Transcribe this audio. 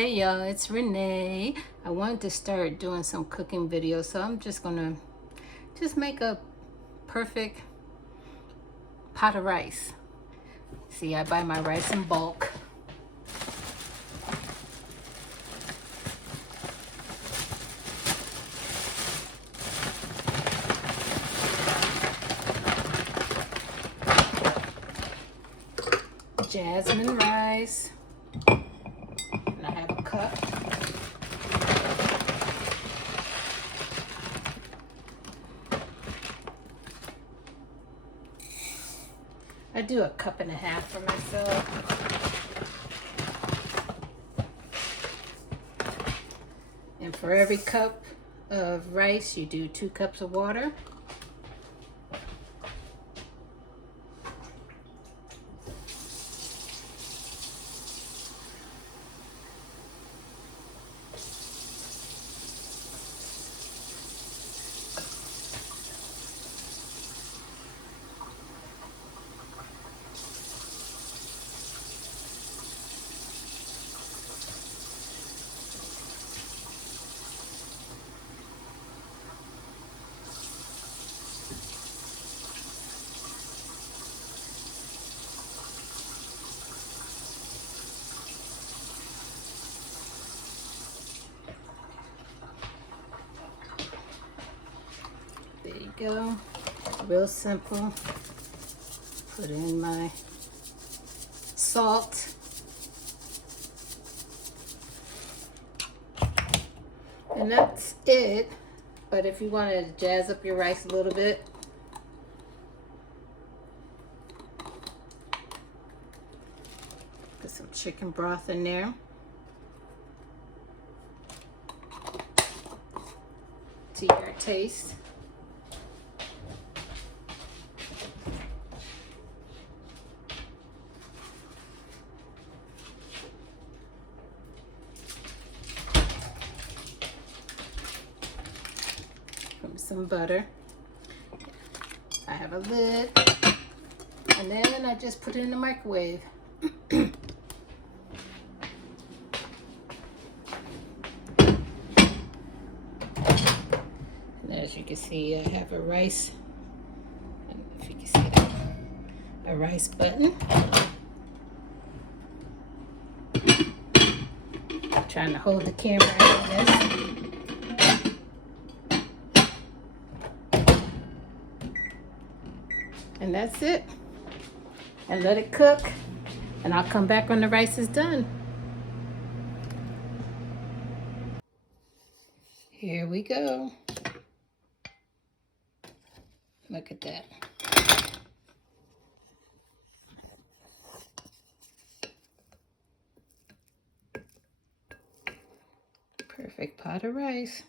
Hey y'all, it's Renee. I wanted to start doing some cooking videos, so I'm just gonna make a perfect pot of rice. See, I buy my rice in bulk. Jasmine rice. And I have a cup. I do 1.5 cups for myself. And for every cup of rice, you do 2 cups of water. There you go. Real simple. Put in my salt. And that's it. But if you want to jazz up your rice a little bit, put some chicken broth in there. To your taste. Some butter. I have a lid, and then I just put it in the microwave. And as you can see, I have a rice, if you can see that, a rice button. I'm trying to hold the camera like this. And that's it. And let it cook. And I'll come back when the rice is done. Here we go. Look at that. Perfect pot of rice.